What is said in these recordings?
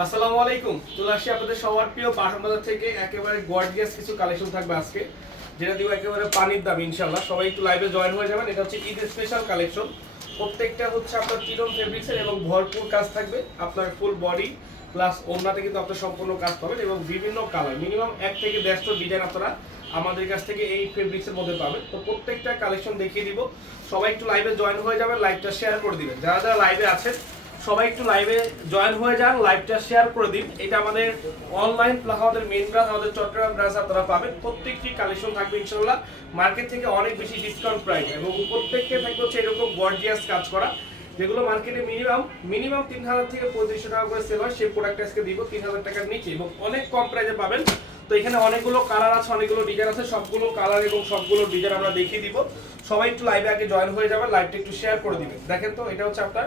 আসসালামু আলাইকুম। চলে আসছি আপনাদের সবার প্রিয় পাঠান বাজার থেকে। একেবারে গর্জিয়াস কিছু কালেকশন থাকবে আজকে, যেটা দিব একেবারে পানির দাম ইনশাল্লাহ সবাই একটু লাইভে জয়েন হয়ে যাবেন। এটা হচ্ছে ঈদ স্পেশাল কালেকশন প্রত্যেকটা হচ্ছে আপনার চিরন ফেব্রিক্সের এবং ভরপুর কাজ থাকবে। আপনার ফুল বডি প্লাস ওড়নাতে কিন্তু আপনার সম্পূর্ণ কাজ পাবেন এবং বিভিন্ন কালার মিনিমাম এক থেকে দেড়শো ডিজাইন আপনারা আমাদের কাছ থেকে এই ফেব্রিক্সের মধ্যে পাবেন। তো প্রত্যেকটা কালেকশন দেখিয়ে দিব। সবাই একটু লাইভে জয়েন হয়ে যাবেন লাইভটা শেয়ার করে দিবেন। যারা যারা লাইভে আছেন সবাই একটু লাইভে জয়েন হয়ে যান লাইভটা শেয়ার করে দিন। এটা আমাদের অনলাইন প্লাস আমাদের মেন ব্রাঞ্চ আমাদের চট্টগ্রাম ব্রাঞ্চ আপনারা পাবেন। প্রত্যেকটি কালেকশন থাকবে ইনশাল্লাহ মার্কেট থেকে অনেক বেশি ডিসকাউন্ট প্রাইস এবং প্রত্যেককে থাকবে হচ্ছে এরকম গর্জিয়াস কাজ করা, যেগুলো মার্কেটে মিনিমাম মিনিমাম তিন হাজার থেকে পঁয়ত্রিশশো টাকা করে সেল হয়। সেই প্রোডাক্ট আজকে দিব তিন হাজার টাকার নিচে এবং অনেক কম প্রাইসে পাবেন। তো এখানে অনেকগুলো কালার আছে অনেকগুলো ডিজাইন আছে সবগুলো কালার এবং সবগুলো ডিজাইন আমরা দেখিয়ে দিব। সবাই একটু লাইভে আগে জয়েন হয়ে যাবেন লাইভটা একটু শেয়ার করে দিবেন। দেখেন তো এটা হচ্ছে আপনার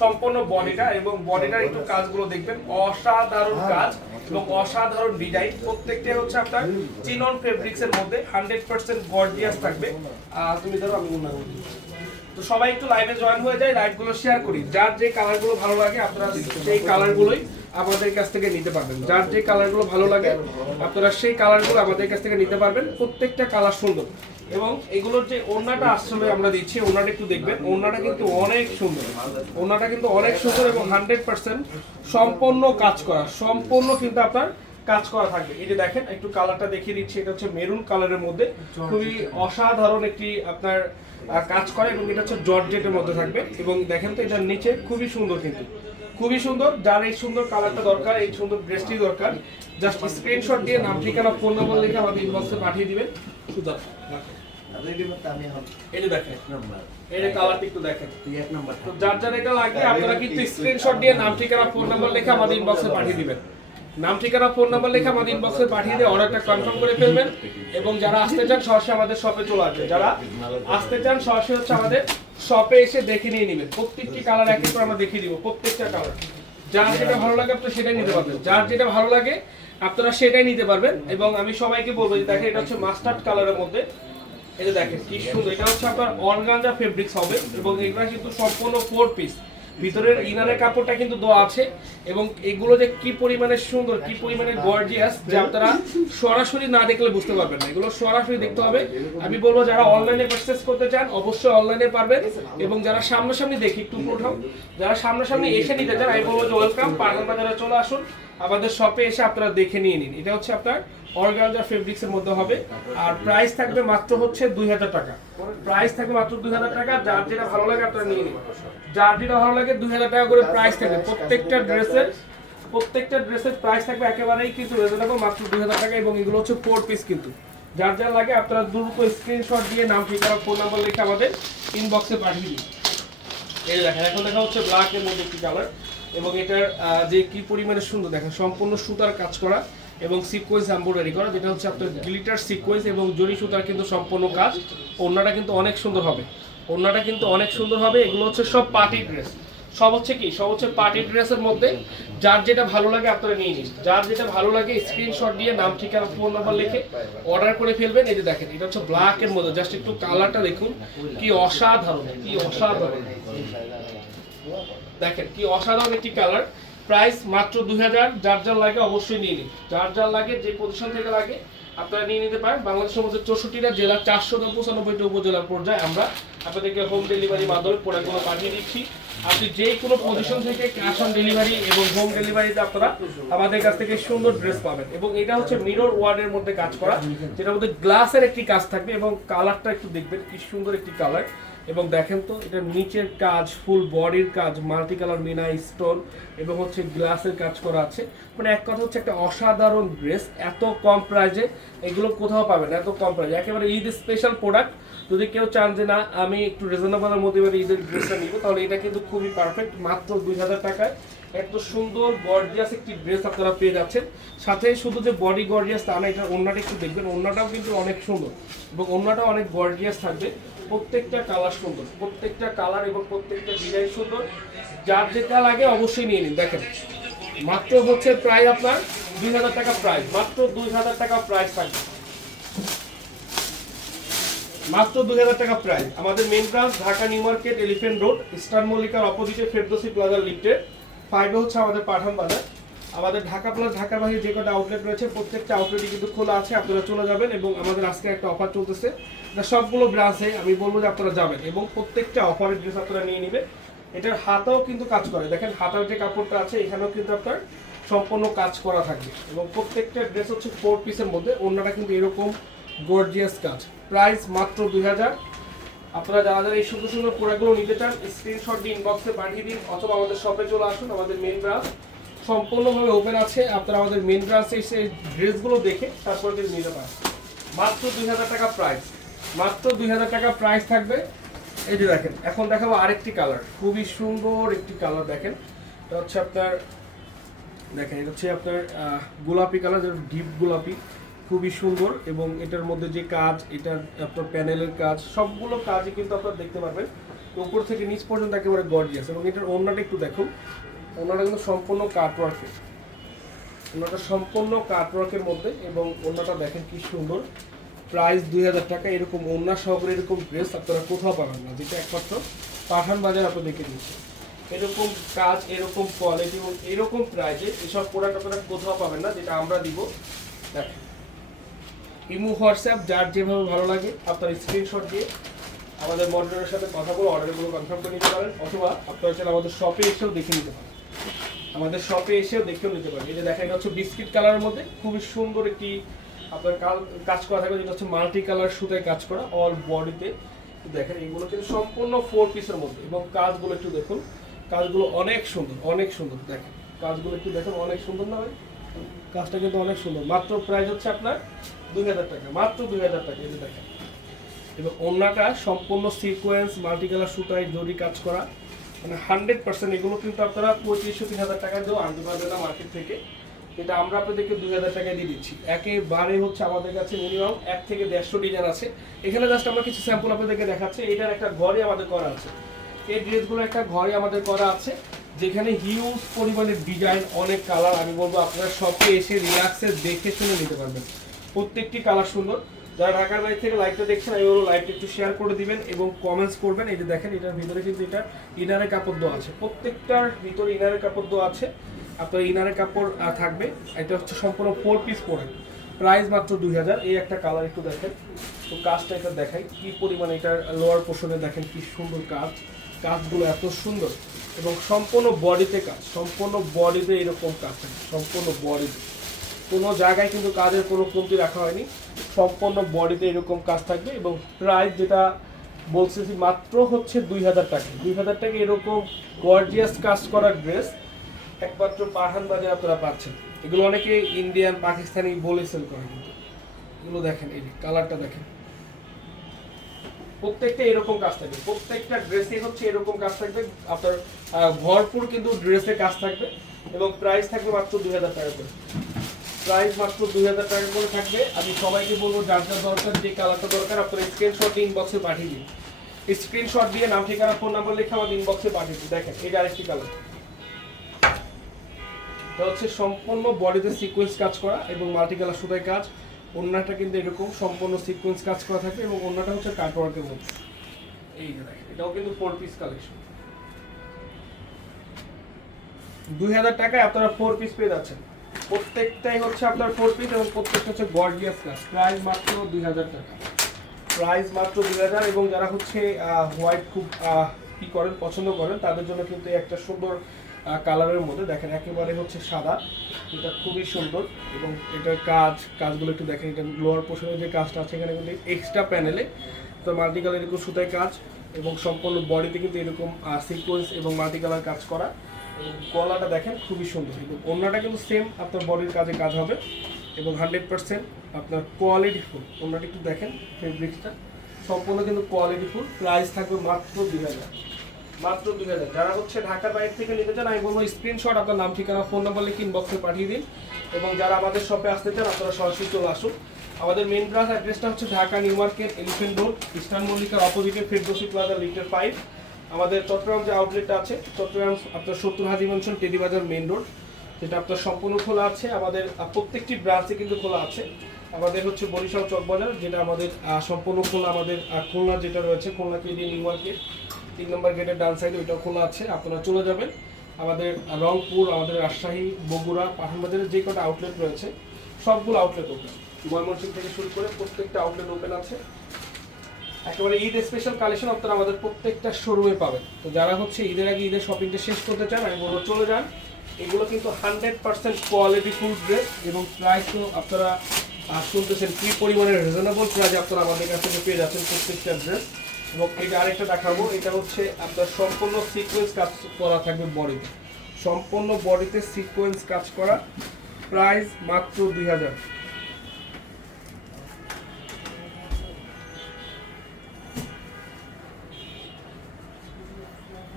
সম্পূর্ণ বডিটা এবং বডিটার একটু কাজগুলো দেখবেন। অসাধারণ কাজ এবং অসাধারণ ডিজাইন প্রত্যেকটা হচ্ছে আপনার চিনন ফেব্রিক্স এর মধ্যে হান্ড্রেড পার্সেন্ট গর্জিয়াস থাকবে। আর তুমি ধরো আমি গুণা করি তো সবাই একটু লাইভে জয়েন হয়ে যায় লাইভগুলো শেয়ার করি। যার যে কালারগুলো ভালো লাগে আপনারা সেই কালারগুলোই আমাদের কাছ থেকে নিতে পারবেন। যার যে কালারগুলো ভালো লাগে আপনারা সেই কালারগুলো আমাদের কাছ থেকে নিতে পারবেন। প্রত্যেকটা কালার সুন্দর। এবং এগুলোর যে ওড়নাটা আসলে আমরা দিচ্ছি ওড়নাটা একটু দেখবেন। ওড়নাটা কিন্তু অনেক সুন্দর। ওড়নাটা কিন্তু অনেক সুন্দর এবং হান্ড্রেড পার্সেন্ট সম্পূর্ণ কাজ করা। সম্পূর্ণ কিন্তু আপনার কাজ করা থাকবে। এই যে দেখেন একটু কালারটা দেখিয়ে দিচ্ছি। এটা হচ্ছে মেরুন কালারের মধ্যে। খুবই অসাধারণ একটি আপনার কাজ করে এবং এটা হচ্ছে জর্জেটের মধ্যে থাকবে। এবং দেখেন তো এটার নিচে খুবই সুন্দর কিন্তু। খুবই সুন্দর যার এই সুন্দর কালারটা দরকার এই সুন্দর ড্রেসটি দরকার। জাস্ট স্ক্রিনশট দিয়ে নাম ঠিকানা ফোন নাম্বার লিখে আমাদের ইনবক্সে পাঠিয়ে দিবেন। সুদা এই যে দেখেন এই যে কালারটি একটু দেখেন। তো যার যার এটা লাগবে আপনারা কিন্তু স্ক্রিনশট দিয়ে নাম ঠিকানা ফোন নাম্বার লিখে আমাদের ইনবক্সে পাঠিয়ে দিবেন। নাম ঠিকানা ফোন নাম্বার লিখে আমাদের ইনবক্সে পাঠিয়ে দিয়ে অর্ডারটা কনফার্ম করে ফেলবেন। এবং যারা আসতে চান সরাসরি আমাদের শপে চলে আসবেন। যারা আসতে চান সরাসরি হচ্ছে আমাদের শপে এসে দেখে নিয়ে নেবেন। প্রত্যেকটি কালার এক করে আমরা দেখিয়ে দিব, প্রত্যেকটা কালার যার যেটা ভালো লাগে আপনি সেটাই নিতে পারবেন। যার যেটা ভালো লাগে আপনারা সেটাই নিতে পারবেন এবং আমি সবাইকে বলব যে দেখেন, এটা হচ্ছে মাস্টার্ড কালারের মধ্যে। এটা দেখেন, কি সুন্দর। এটা হচ্ছে আপনার অর্গানজা ফেব্রিক্স হবে এবং এগুলো কিন্তু সম্পূর্ণ ফোর পিস ভিতরের ইনারের কাপড়টা কিন্তু দেওয়া আছে এবং এগুলো যে কি পরিমাণে সুন্দর, কি পরিমাণে গর্জিয়াস যে আপনারা সরাসরি না দেখলে বুঝতে পারবেন না। এগুলো সরাসরি দেখতে হবে। আমি বলব, যারা অনলাইনে পারচেস করতে চান, অবশ্যই অনলাইনে পারবেন এবং যারা সামনাসামনি দেখি একটু উঠাও, যারা সামনাসামনি এসে নিতে চান, আমি বলব যে ওয়েলকাম পার্লার বাজারে চলে আসুন, আমাদের শপে এসে আপনারা দেখে নিয়ে নিন। এটা হচ্ছে আপনার অর্গানজা ফেব্রিক্স এর মধ্যে হবে। আর প্রাইস থাকবে মাত্র হচ্ছে দুই হাজার টাকা। প্রাইস থাকবে মাত্র দুই হাজার টাকা, যার যেটা ভালো লাগে আপনারা নিয়ে নিন যার যেটা ভালো লাগে দুই হাজার টাকা করে প্রাইস থাকবে। প্রত্যেকটা ড্রেসের প্রত্যেকটা ড্রেসের প্রাইস থাকবে একেবারেই কিন্তু মাত্র দুই হাজার টাকা এবং এগুলো হচ্ছে ফোর পিস কিন্তু। যার যার লাগে আপনারা স্ক্রিনশট দিয়ে নাম ঠিকানা ফোন নাম্বার লিখে আমাদের ইনবক্সে পাঠিয়ে দিন। এই দেখেন, এখন দেখা হচ্ছে ব্ল্যাক এর মধ্যে একটি কালার এবং এটার যে কি পরিমাণে সুন্দর দেখেন, সম্পূর্ণ সুতার কাজ করা। এবং সিকোয়েন্স এমব্রয়ডারি করা, যেটা হচ্ছে আপনার গ্লিটার সিকোয়েন্স এবং জরি সুতার কিন্তু সম্পূর্ণ কাজ। ওড়নাটা কিন্তু অনেক সুন্দর হবে। ওড়নাটা কিন্তু অনেক সুন্দর হবে। এগুলো হচ্ছে সব পার্টি ড্রেস সব হচ্ছে কি? সব হচ্ছে পার্টি ড্রেসের মধ্যে যার যেটা ভালো লাগে আপনারা নিয়ে নিন। যার যেটা ভালো লাগে স্ক্রিনশট দিয়ে, নাম, ঠিকানা ফোন নাম্বার লিখে অর্ডার করে ফেলবেন। এই যে দেখেন, এটা হচ্ছে ব্ল্যাক এর মধ্যে। জাস্ট একটু কালারটা দেখুন। কি অসাধারণ কি অসাধারণ। দেখেন, কি অসাধারণ একটি কালার প্রাইস মাত্র দুই হাজার। যার যার লাগে অবশ্যই নিয়ে নিন। যার যার লাগে, যে পজিশন থেকে লাগে, আপনারা নিয়ে নিতে পারেন। বাংলাদেশের মধ্যে চৌষট্টিটা জেলা চারশো পঁচানব্বইটা উপজেলার পর্যায়ে আমরা আপনাদেরকে হোম ডেলিভারি মাধ্যমে প্রোডাক্টগুলো পাঠিয়ে দিচ্ছি। আপনি যে কোনো পজিশন থেকে ক্যাশ অন ডেলিভারি এবং হোম ডেলিভারিতে আপনারা আমাদের কাছ থেকে সুন্দর ড্রেস পাবেন। এবং এটা হচ্ছে মিরর ওয়ার্ডের মধ্যে কাজ করা, যেটার মধ্যে গ্লাসের একটি কাজ থাকবে এবং কালারটা একটু দেখবেন, কি সুন্দর একটি কালার এবং দেখেন তো, এটা নিচের কাজ ফুল বডির কাজ মাল্টি কালার মিনা স্টোন এবং হচ্ছে গ্লাসের কাজ করা আছে। মানে এক কথা হচ্ছে একটা অসাধারণ ড্রেস এত কম প্রাইজে এগুলো কোথাও পাবেন এত কম প্রাইজে একেবারে ঈদ স্পেশাল প্রোডাক্ট যদি কেউ চান যে, না, আমি একটু রিজনেবলের মধ্যে এবার ঈদের ড্রেসটা নিব, তাহলে এটা কিন্তু খুবই পারফেক্ট মাত্র দুই হাজার টাকায়। এত সুন্দর গর্জিয়াস একটি ড্রেস আপনারা পেয়ে যাচ্ছেন। সাথে শুধু যে বডি গর্জিয়াস তা না, এটা ওড়নাটা একটু দেখবেন, ওড়নাটাও কিন্তু অনেক সুন্দর এবং ওড়নাটাও অনেক গর্জিয়াস থাকবে। প্রত্যেকটা কালার সুন্দর, প্রত্যেকটা কালার এবং প্রত্যেকটা ডিজাইন সুন্দর। যার যেটা লাগে অবশ্যই নিয়ে নিন, দেখেন। মাত্র হচ্ছে প্রায় আপনার দুই হাজার টাকা প্রাইস মাত্র দুই হাজার টাকা প্রাইস থাকবে। মাত্র দুই হাজার টাকা প্রাইস আমাদের main branch Dhaka new market elephant road star মল্লিকার অপোজিটে ফেরদোসি প্লাজার লিফটের। ফাইভে হচ্ছে আমাদের পাঠান বাজার আমাদের ঢাকা প্লাস ঢাকার বাইরে যে কটা আউটলেট রয়েছে, প্রত্যেকটা আউটলেটই কিন্তু খোলা আছে, আপনারা চলে যাবেন এবং আমাদের আজকে একটা অফার চলতেছে। সবগুলো ব্রাঞ্চে আমি বলব যে আপনারা যাবেন এবং প্রত্যেকটা অফারের ড্রেস আপনারা নিয়ে নেবেন। এটার হাতাও কিন্তু কাজ করে। দেখেন হাতার যে কাপড়টা আছে, এখানেও কিন্তু আপনার সম্পূর্ণ কাজ করা থাকবে এবং প্রত্যেকটা ড্রেস হচ্ছে ফোর পিসের মধ্যে। অন্যটা কিন্তু এরকম গর্জিয়াস কাজ। প্রাইস মাত্র দুই হাজার। আপনারা যারা যারা এই সুন্দর সুন্দর প্রোডাক্টগুলো নিতে চান স্ক্রিনশট দিয়ে ইনবক্সে পাঠিয়ে দিন, অথবা আমাদের শপে চলে আসুন, আমাদের মেন ব্রাঞ্চ সম্পূর্ণভাবে ওপেন আছে। আপনারা আমাদের মেন ব্রাঞ্চে এসে ড্রেসগুলো দেখে তারপরে কিন্তু নিতে পারেন। মাত্র দুই হাজার টাকা প্রাইস মাত্র দুই হাজার টাকা প্রাইস থাকবে। এই যে দেখেন, এখন দেখাবো আরেকটি কালার খুবই সুন্দর একটি কালার দেখেন। এটা হচ্ছে আপনার, দেখেন, এটা হচ্ছে আপনার গোলাপি কালার যেটা ডিপ গোলাপি। খুবই সুন্দর এবং এটার মধ্যে যে কাজ এটার আপনার প্যানেলের কাজ, সবগুলো কাজই কিন্তু আপনারা দেখতে পারবেন। উপর থেকে নিচ পর্যন্ত একেবারে গর্জিয়াস এবং এটার অন্যটা একটু দেখুন। ওড়নাটা কিন্তু সম্পূর্ণ কাটওয়ার্কের ওড়নাটা সম্পূর্ণ কাটওয়ার্কের মধ্যে এবং ওড়নাটা দেখেন কি সুন্দর। প্রাইস দুই হাজার টাকা, এরকম ওড়না সহকারে এরকম ড্রেস আপনারা কোথাও পাবেন না, যেটা একমাত্র পাঠান বাজার আপনাদেরকে দিচ্ছে এরকম কাজ, এরকম কোয়ালিটি এবং এরকম প্রাইজে এসব প্রোডাক্ট আপনারা কোথাও পাবেন না, যেটা আমরা দিব। দেখেন। ইমু, হোয়াটসঅ্যাপ, যার যেভাবে ভালো লাগে, আপনার স্ক্রিনশট দিয়ে আমাদের মনিটরের সাথে কথা বলে অর্ডারগুলো কনফার্ম করে নিতে পারেন, অথবা আপনারা চাইলে আমাদের শপে এসেও দেখে নিতে পারেন। আমাদের শপে এসেও দেখেও নিতে পারেন এই যে দেখা এটা হচ্ছে বিস্কিট কালারের মধ্যে খুবই সুন্দর একটি আপনার কাজ করা থাকবে, যেটা হচ্ছে মাল্টি কালার সুতায় কাজ করা অল বডিতে দেখেন, এগুলো কিন্তু সম্পূর্ণ ফোর পিসের মধ্যে। এবং কাজগুলো একটু দেখুন, কাজগুলো অনেক সুন্দর অনেক সুন্দর। দেখেন, কাজগুলো একটু দেখুন, অনেক সুন্দর না কাজটা কিন্তু অনেক সুন্দর। মাত্র প্রাইস হচ্ছে আপনার দুই হাজার টাকা, মাত্র দুই হাজার টাকা যে দেখেন। এবং অন্যটা সম্পূর্ণ সিকোয়েন্স মাল্টি কালার সুতায় জরি কাজ করা। মানে হান্ড্রেড পার্সেন্ট এগুলো কিন্তু আপনারা পঁয়ত্রিশশো তিন হাজার টাকা দিয়েও আনতে পারবেন না মার্কেট থেকে। এটা আমরা আপনাদেরকে দুই হাজার টাকায় দিয়ে দিচ্ছি। একেবারে হচ্ছে আমাদের কাছে মিনিমাম এক থেকে দেড়শো ডিজাইন আছে। এখানে জাস্ট আমরা কিছু স্যাম্পল আপনাদেরকে দেখাচ্ছি। এটার একটা ঘরে আমাদের করা আছে। এই ড্রেসগুলো একটা ঘরে আমাদের করা আছে। যেখানে হিউজ পরিমাণের ডিজাইন অনেক কালার আমি বলব আপনারা শপে এসে রিল্যাক্সে দেখে শুনে নিতে পারবেন। প্রত্যেকটি কালার সুন্দর। যারা ঢাকার বাইরে থেকে লাইভটা দেখছেন, আমি বলব লাইভটা একটু শেয়ার করে দিবেন এবং কমেন্টস করবেন। এই যে দেখেন, এটার ভিতরে কিন্তু এটা ইনারের কাপড় দেওয়া আছে। প্রত্যেকটার ভিতরে ইনারের কাপড় দেওয়া আছে। আপনার ইনারে কাপড় থাকবে। এটা হচ্ছে সম্পূর্ণ ফোর পিস প্রোডাক্ট প্রাইস মাত্র দুই হাজার। এই একটা কালার একটু দেখেন। তো কাজটা এটা দেখাই। কি পরিমাণে এটার লোয়ার পোর্শনে দেখেন, কি সুন্দর কাজ। কাজগুলো এত সুন্দর। এবং সম্পূর্ণ বডিতে কাজ। সম্পূর্ণ বডিতে এরকম কাজ। থাকে সম্পূর্ণ বডিতে কোনো জায়গায় কিন্তু কাজের কোনো কমতি রাখা হয়নি। সম্পূর্ণ বডিতে এরকম কাজ থাকবে এবং প্রাইস যেটা বলতেছি মাত্র হচ্ছে দুই হাজার টাকা। দুই হাজার টাকা এরকম গর্জিয়াস কাজ করা ড্রেস একমাত্র পাঠান বাজারে আপনারা পাচ্ছেন। এগুলো অনেকে ইন্ডিয়ান পাকিস্তানি বলে সেল করে কিন্তু। এগুলো দেখেন এই কালারটা দেখেন। প্রত্যেকটা এরকম কাজ থাকবে। প্রত্যেকটা ড্রেসে হচ্ছে এরকম কাজ থাকবে। আপনার ভরপুর কিন্তু ড্রেসে কাজ থাকবে এবং প্রাইস থাকবে মাত্র দুই হাজার টাকা করে। প্রাইস মাত্র দুই হাজার টাকা করে থাকবে। আমি সবাইকে বলব, যার যার দরকার, যে কালারটা দরকার, আপনার স্ক্রিনশট ইনবক্সে পাঠিয়ে দিন। স্ক্রিনশট দিয়ে নাম, ঠিকানা ফোন নাম্বার লিখে আমাদের ইনবক্সে পাঠিয়ে দিন। দেখেন এটা আরেকটি কালার এটা হচ্ছে সম্পূর্ণ বডিতে সিকোয়েন্স কাজ করা এবং মাল্টি কালার সুতায় কাজ। অন্যটা কিন্তু এরকম সম্পূর্ণ সিকোয়েন্স কাজ করা থাকে এবং ওন্নাটা হচ্ছে কাটওয়ার্কের মধ্যে। এই দেখেন, এটাও কিন্তু ফোর পিস কালেকশন দুই হাজার টাকায় আপনারা ফোর পিস পেয়ে যাচ্ছেন। প্রত্যেকটাই হচ্ছে আপনার ফোর পিস এবং প্রত্যেকটা হচ্ছে গর্জিয়াস কাজ প্রাইস মাত্র দুই হাজার টাকা। প্রাইস মাত্র দুই হাজার এবং যারা হচ্ছে হোয়াইট খুব কি করেন, পছন্দ করেন, তাদের জন্য কিন্তু একটা সুন্দর কালারের মধ্যে দেখেন একেবারে হচ্ছে সাদা। এটা খুবই সুন্দর এবং এটার কাজ, কাজগুলো একটু দেখেন, এটা লোয়ার পোর্শনের যে কাজটা আছে এখানে কিন্তু এক্সট্রা প্যানেলে তো মাল্টি কালার এরকম সুতায় কাজ এবং সম্পূর্ণ বডিতে কিন্তু এরকম সিকোয়েন্স এবং মাল্টি কালার কাজ করা। গলাটা দেখেন খুবই সুন্দর। কিন্তু অন্যটা কিন্তু সেম আপনার বডির কাজে কাজ হবে এবং হান্ড্রেড পার্সেন্ট আপনার কোয়ালিটি ফুল। অন্যটা একটু দেখেন ফেব্রিক্সটা সম্পূর্ণ কিন্তু কোয়ালিটি ফুল। প্রাইস থাকবে মাত্র দুই হাজার। মাত্র দুই হাজার। যারা হচ্ছে ঢাকার বাইরে থেকে নিতে চান, আমি বলব স্ক্রিনশট আপনার নাম, ঠিকানা ফোন নাম্বার লিখে ইনবক্সে পাঠিয়ে দিন। এবং যারা আমাদের শপে আসতে চান, আপনারা সরাসরি চলে আসুন। আমাদের মেন ব্রাঞ্চ অ্যাড্রেসটা হচ্ছে Dhaka new market elephant road eastern মল্লিকার অপোজিটে ফেরদোসি প্লাজা লিটার ফাইভ আমাদের চট্টগ্রাম যে আউটলেটটা আছে, চট্টগ্রাম আপনার সত্তর Haji mansion Tedibazar main road যেটা আপনার সম্পূর্ণ খোলা আছে। আমাদের প্রত্যেকটি ব্রাঞ্চে কিন্তু খোলা আছে। আমাদের হচ্ছে বরিশাল চকবাজার যেটা আমাদের সম্পূর্ণ খোলা আমাদের খুলনা যেটা রয়েছে, খুলনা কেডি নিউ মার্কেট তিন নম্বর গেটের ডান সাইডে ওইটা খোলা আছে, আপনারা চলে যাবেন। আমাদের রংপুর, আমাদের রাজশাহী, বগুড়া পাঠানবাজারের যে কটা আউটলেট রয়েছে, সবগুলো আউটলেট ওপেন ময়মনসিংহ থেকে শুরু করে প্রত্যেকটা আউটলেট ওপেন আছে। একেবারে ঈদ স্পেশাল কালেকশন আপনারা আমাদের প্রত্যেকটা শোরুমে পাবেন। তো যারা হচ্ছে ঈদের আগে ঈদের শপিংটা শেষ করতে চান, আমি বলব চলে যান। এগুলো কিন্তু hundred percent quality full dress এবং প্রাইস তো আপনারা শুনতেছেন কি পরিমাণে রিজনেবল প্রাইসে আপনারা আমাদের কাছ থেকে পেয়ে যাচ্ছেন প্রত্যেকটা ড্রেস এবং এটা আরেকটা দেখাবো, এটা হচ্ছে আপনার সম্পূর্ণ সিকোয়েন্স কাজ করা থাকবে বডিতে সম্পূর্ণ বডিতে সিকোয়েন্স কাজ করা। প্রাইস মাত্র দুই হাজার।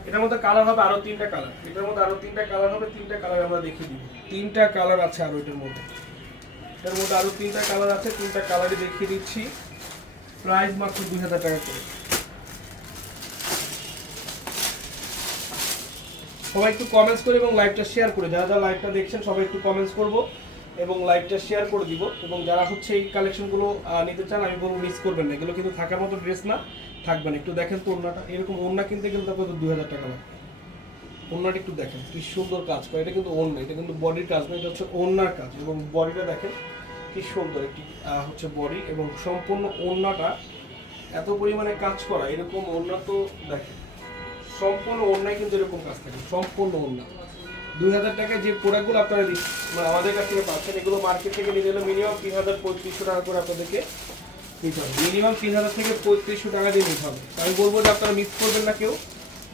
এটার মধ্যে কালার হবে আরও তিনটা কালার এটার মধ্যে আরও তিনটা কালার হবে, তিনটা কালার আমরা দেখিয়ে দিব। তিনটা কালার আছে আরও এটার মধ্যে। এটার মধ্যে আরও তিনটা কালার আছে, তিনটা কালারই দেখিয়ে দিচ্ছি। প্রাইস মাত্র দুই হাজার টাকা করে। সবাই একটু কমেন্টস করে এবং লাইভটা শেয়ার করে। যারা যারা লাইভটা দেখছেন, সবাই একটু কমেন্টস করব। এবং লাইভটা শেয়ার করে দিব। এবং যারা হচ্ছে এই কালেকশনগুলো নিতে চান, আমি বলব মিস করবেন না। এগুলো কিন্তু থাকার মতো ড্রেস না থাকবেন একটু দেখেন তো ওড়নাটা। এরকম ওড়না কিনতে গেলে তারপর দু হাজার টাকা লাগবে ওড়নাটা একটু দেখেন, কি সুন্দর কাজ করে। এটা কিন্তু ওড়না, এটা কিন্তু বডির কাজ না, এটা হচ্ছে ওড়নার কাজ। এবং বডিটা দেখেন, কি সুন্দর একটি হচ্ছে বডি এবং সম্পূর্ণ ওড়নাটা এত পরিমাণে কাজ করা, এরকম ওড়না তো দেখেন, সম্পূর্ণ অন্যায় কিন্তু এরকম কাজ থাকে, সম্পূর্ণ অন্যায় দুই হাজার টাকায় যে প্রোডাক্টগুলো আপনারা মানে আমাদের কাছ থেকে পাচ্ছেন, এগুলো মার্কেট থেকে নিতে গেলে মিনিমাম তিন হাজার পঁয়ত্রিশশো টাকা করে আপনাদেরকে নিতে হবে। মিনিমাম তিন হাজার থেকে পঁয়ত্রিশশো টাকা দিয়ে নিতে হবে। আমি বলব যে আপনারা মিস করবেন না কেউ।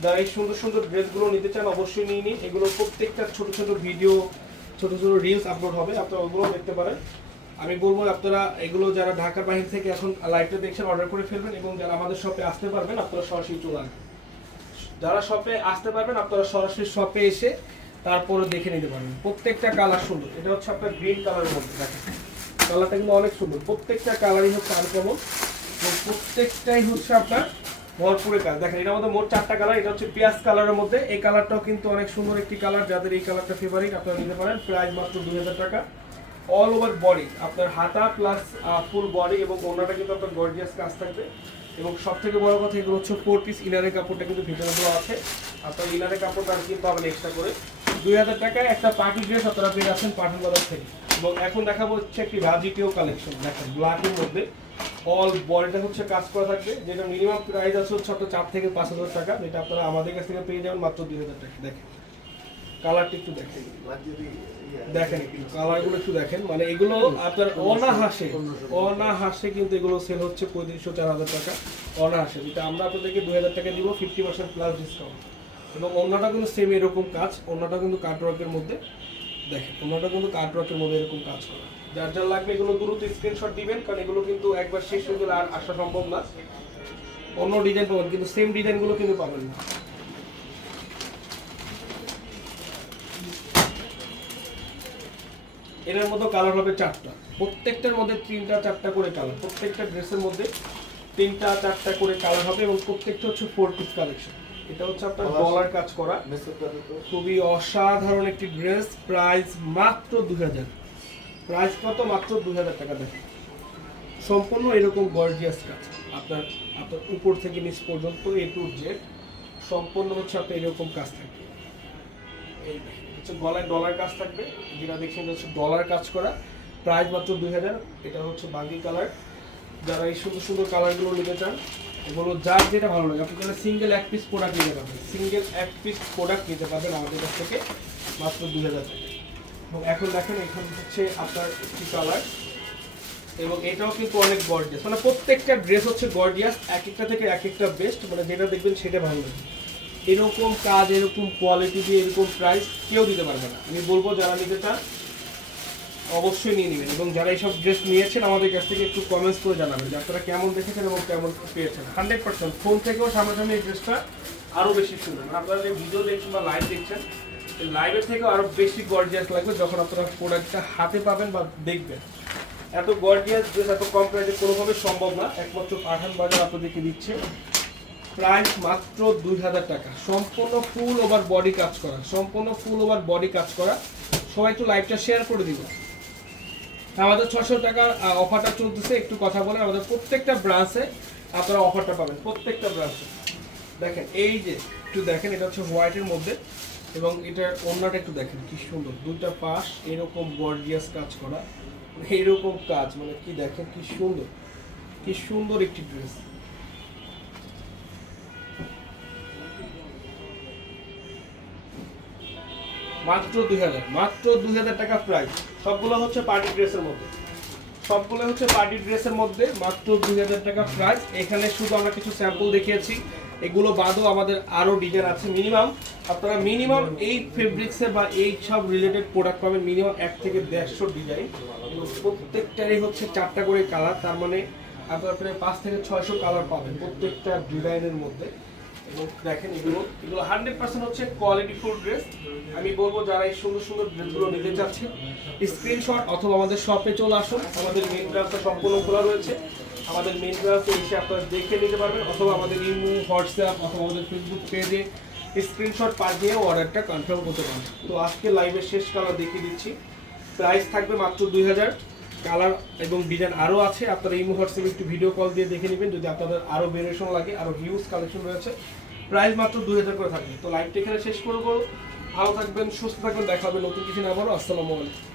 যারা এই সুন্দর সুন্দর ড্রেসগুলো নিতে চান অবশ্যই নিয়ে নিন। এগুলো প্রত্যেকটা ছোট ছোট ভিডিও ছোট ছোট রিলস আপলোড হবে। আপনারা ওগুলো দেখতে পারেন। আমি বলব আপনারা এগুলো যারা ঢাকার বাইরে থেকে এখন লাইভটা দেখছেন অর্ডার করে ফেলবেন এবং যারা আমাদের শপে আসতে পারবেন, আপনারা সরাসরি চলে যারা শপে আসতে পারবেন, আপনারা সরাসরি শপে এসে তারপরে দেখে নিতে পারেন। প্রত্যেকটা কালার সুন্দর। এটা হচ্ছে আপনার গ্রিন কালারের মধ্যে, দেখেন। কালারটা কিন্তু অনেক সুন্দর। প্রত্যেকটা কালারই হচ্ছে আনকমন এবং প্রত্যেকটাই হচ্ছে আপনার ভরপুরের কাজ দেখেন এটার মধ্যে মোট চারটা কালার এটা হচ্ছে পেঁয়াজ কালারের মধ্যে। এই কালারটাও কিন্তু অনেক সুন্দর একটি কালার যাদের এই কালারটা ফেভারিট আপনারা নিতে পারেন। প্রাইস মাত্র দুই হাজার টাকা। অল ওভার বডি আপনার হাতা প্লাস ফুল বডি এবং ওনাটা কিন্তু আপনার গর্জিয়াস কাজ থাকবে। এবং সব থেকে বড় কথা এগুলো হচ্ছে ফোর পিস ইনারের কাপড়টা কিন্তু ভিতরে দেওয়া আছে। আপনার ইনারের কাপড়টা কিন্তু পাবেন এক্সট্রা করে। দুই হাজার টাকায় একটা পার্টি ড্রেস আপনারা পেয়ে যাচ্ছেন পাঠান বাজার থেকে। এবং এখন দেখাবো হচ্ছে একটি রাজকীয় কালেকশন দেখেন ব্ল্যাকের মধ্যে অল বডিটা হচ্ছে কাজ করা থাকবে, যেটা মিনিমাম প্রাইস আছে আপনার চার থেকে পাঁচ হাজার টাকা, যেটা আপনারা আমাদের কাছ থেকে পেয়ে যাবেন মাত্র দুই হাজার টাকা। দেখেন কালারটা একটু দেখেন। দেখেন কালারগুলো একটু দেখেন। মানে এগুলো আপনার অনাহাসে অনাহাসে কিন্তু এগুলো সেল হচ্ছে পঁয়ত্রিশশো, চার হাজার টাকা। অনাহাসে, যেটা আমরা আপনাদেরকে দুই হাজার টাকা দিব ফিফটি পার্সেন্ট প্লাস ডিসকাউন্ট এবং অন্যটা কিন্তু সেম এরকম কাজ, অন্যটা কিন্তু কাটওয়ার্কের মধ্যে দেখেন, অন্যটা কিন্তু কাটওয়ার্কের মধ্যে এরকম কাজ করা। যার যার লাগবে এগুলো দ্রুত স্ক্রিনশট দিবেন, কারণ এগুলো কিন্তু একবার শেষ হয়ে গেলে আর আসা সম্ভব না। অন্য ডিজাইন পাবেন, কিন্তু সেম ডিজাইনগুলো কিন্তু পাবেন না। এটার মধ্যে কালার হবে চারটা। প্রত্যেকটার মধ্যে তিনটা, চারটা করে কালার প্রত্যেকটা ড্রেসের মধ্যে তিনটা, চারটা করে কালার হবে এবং প্রত্যেকটা হচ্ছে ফোর পিস কালেকশন এটা হচ্ছে আপনার গলার কাজ করা। খুবই অসাধারণ একটি ড্রেস প্রাইস মাত্র দুই হাজার প্রাইস কত? মাত্র দুই হাজার টাকা দেখেন। সম্পূর্ণ এরকম গর্জিয়াস কাজ। আপনার আপনার উপর থেকে নিচ পর্যন্ত এ টু জেড সম্পূর্ণ হচ্ছে আপনার এরকম কাজ থাকবে। এই হচ্ছে গলায় ডলার কাজ থাকবে। যেটা দেখছেন হচ্ছে ডলার কাজ করা। প্রাইস মাত্র দুই হাজার এটা হচ্ছে বাগি কালার যারা এই সুন্দর সুন্দর কালারগুলো নিতে চান এগুলো যার যেটা ভালো লাগে, আপনি তাহলে সিঙ্গেল এক পিস প্রোডাক্ট নিতে পারবেন। সিঙ্গেল এক পিস প্রোডাক্ট নিতে পারবেন আমাদের কাছ থেকে মাত্র দুই হাজার টাকা। এবং এখন দেখেন, এখানে হচ্ছে আপনার একটি কালার এবং এটাও কিন্তু অনেক গর্জিয়াস মানে প্রত্যেকটা ড্রেস হচ্ছে গর্জিয়াস এক একটা থেকে এক একটা বেস্ট মানে যেটা দেখবেন সেটা ভালো লাগবে এরকম কাজ, এরকম কোয়ালিটি দিয়ে, এরকম প্রাইস কেউ দিতে পারবে না। আমি বলব, যারা নিতে চান অবশ্যই নিয়ে নেবেন। এবং যারা এইসব ড্রেস নিয়েছেন, আমাদের কাছ থেকে একটু কমেন্টস করে জানাবেন যে আপনারা কেমন দেখেছেন এবং কেমন পেয়েছেন। হান্ড্রেড পার্সেন্ট ফোন থেকেও সামনাসামনি এই ড্রেসটা আরও বেশি সুন্দর। মানে আপনারা যে ভিডিও দেখছেন বা লাইভ দেখছেন লাইভের থেকেও আরও বেশি গর্জিয়াস লাগবে যখন আপনারা প্রোডাক্টটা হাতে পাবেন বা দেখবেন। এত গর্জিয়াস ড্রেস এত কম প্রাইসে কোনোভাবে সম্ভব না। একমাত্র পাঠান বাজার আপনাদেরকে দিচ্ছে। প্রাইস মাত্র দুই হাজার টাকা। সম্পূর্ণ ফুল ওভার বডি কাজ করা। সম্পূর্ণ ফুল ওভার বডি কাজ করা। সবাই একটু লাইভটা শেয়ার করে দিবেন। আমাদের ছশো টাকার অফারটা চলতেছে। একটু কথা বলে আমাদের প্রত্যেকটা ব্রাঞ্চে আপনারা অফারটা পাবেন, প্রত্যেকটা ব্রাঞ্চে দেখেন, এই যে একটু দেখেন, এটা হচ্ছে হোয়াইটের মধ্যে, এবং এটার অন্যটা একটু দেখেন, কি সুন্দর। দুইটা পাশ, এরকম গর্জিয়াস কাজ করা, এরকম কাজ মানে কি দেখেন, কি সুন্দর কি সুন্দর একটি ড্রেস মাত্র দুই হাজার। মাত্র দুই হাজার টাকা প্রাইস সবগুলো হচ্ছে পার্টি ড্রেসের মধ্যে। সবগুলো হচ্ছে পার্টি ড্রেসের মধ্যে মাত্র দুই হাজার টাকা প্রাইস এখানে শুধু আমরা কিছু স্যাম্পল দেখিয়েছি। এগুলো বাদও আমাদের আরও ডিজাইন আছে মিনিমাম আপনারা মিনিমাম এই ফেব্রিক্সের বা এই সব রিলেটেড প্রোডাক্ট পাবেন মিনিমাম এক থেকে দেড়শো ডিজাইন প্রত্যেকটারই হচ্ছে চারটা করে কালার তার মানে আপনারা প্রায় পাঁচ থেকে ছয়শো কালার পাবেন প্রত্যেকটা ডিজাইনের মধ্যে। এবং দেখেন এগুলো এগুলো হান্ড্রেড পার্সেন্ট হচ্ছে কোয়ালিটি ফুল ড্রেস আমি বলব যারা এই সুন্দর সুন্দর ড্রেসগুলো নিতে চাচ্ছে স্ক্রিনশট অথবা আমাদের শপে চলে আসুন। আমাদের মেন ব্রাঞ্চটা সম্পূর্ণ খোলা রয়েছে। আমাদের মেন ব্রাঞ্চে এসে আপনারা দেখে নিতে পারবেন অথবা আমাদের ইমো হোয়াটসঅ্যাপ অথবা আমাদের ফেসবুক পেজে স্ক্রিনশট পাঠিয়ে অর্ডারটা কনফার্ম করতে পারেন তো আজকে লাইভের শেষ কালার দেখিয়ে দিচ্ছি। প্রাইস থাকবে মাত্র দুই হাজার। কালার এবং ডিজাইন আরও আছে। আপনারা এই হোয়াটসঅ্যাপে একটু ভিডিও কল দিয়ে দেখে নেবেন, যদি আপনাদের আরও ভেরিয়েশন লাগে, আরও হিউজ কালেকশন রয়েছে। প্রাইস মাত্র দুই হাজার করে থাকবে। তো লাইভটা এখানে শেষ করব। ভালো থাকবেন, সুস্থ থাকবেন, দেখা হবে নতুন কিছু না বলো। আসসালামু আলাইকুম।